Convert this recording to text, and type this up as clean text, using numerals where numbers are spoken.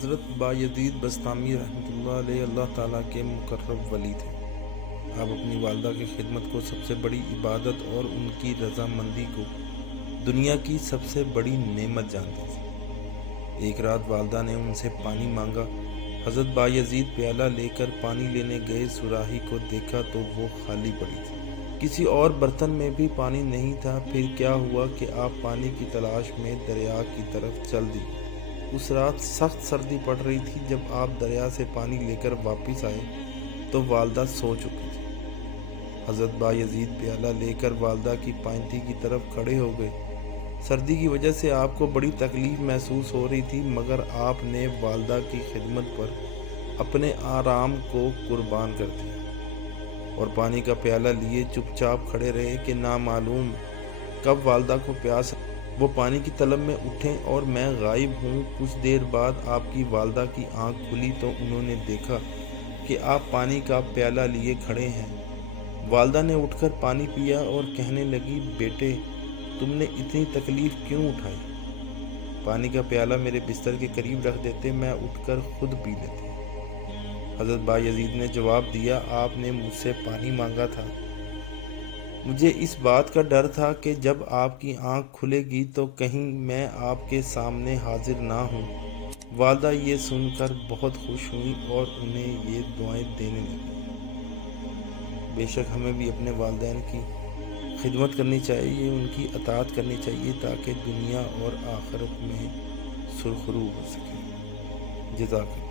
حضرت بایزید بسطامی رحمۃ اللہ علیہ اللہ تعالیٰ کے مقرب ولی تھے۔ آپ اپنی والدہ کی خدمت کو سب سے بڑی عبادت اور ان کی رضامندی کو دنیا کی سب سے بڑی نعمت جانتے تھے۔ ایک رات والدہ نے ان سے پانی مانگا۔ حضرت بایزید پیالہ لے کر پانی لینے گئے، سراہی کو دیکھا تو وہ خالی پڑی تھی، کسی اور برتن میں بھی پانی نہیں تھا۔ پھر کیا ہوا کہ آپ پانی کی تلاش میں دریا کی طرف چل دی۔ اس رات سخت سردی پڑ رہی تھی۔ جب آپ دریا سے پانی لے کر واپس آئے تو والدہ سو چکی تھی۔ حضرت بایزید پیالہ لے کر والدہ کی پائنتی کی طرف کھڑے ہو گئے۔ سردی کی وجہ سے آپ کو بڑی تکلیف محسوس ہو رہی تھی، مگر آپ نے والدہ کی خدمت پر اپنے آرام کو قربان کر دیا اور پانی کا پیالہ لیے چپ چاپ کھڑے رہے کہ نامعلوم کب والدہ کو پیاس وہ پانی کی طلب میں اٹھیں اور میں غائب ہوں۔ کچھ دیر بعد آپ کی والدہ کی آنکھ کھلی تو انہوں نے دیکھا کہ آپ پانی کا پیالہ لیے کھڑے ہیں۔ والدہ نے اٹھ کر پانی پیا اور کہنے لگی، بیٹے تم نے اتنی تکلیف کیوں اٹھائی؟ پانی کا پیالہ میرے بستر کے قریب رکھ دیتے، میں اٹھ کر خود پی لیتی۔ حضرت بایزید نے جواب دیا، آپ نے مجھ سے پانی مانگا تھا، مجھے اس بات کا ڈر تھا کہ جب آپ کی آنکھ کھلے گی تو کہیں میں آپ کے سامنے حاضر نہ ہوں۔ والدہ یہ سن کر بہت خوش ہوئیں اور انہیں یہ دعائیں دینے لگیں۔ بے شک ہمیں بھی اپنے والدین کی خدمت کرنی چاہیے، ان کی اطاعت کرنی چاہیے تاکہ دنیا اور آخرت میں سرخرو ہو سکے۔ جزاک اللہ۔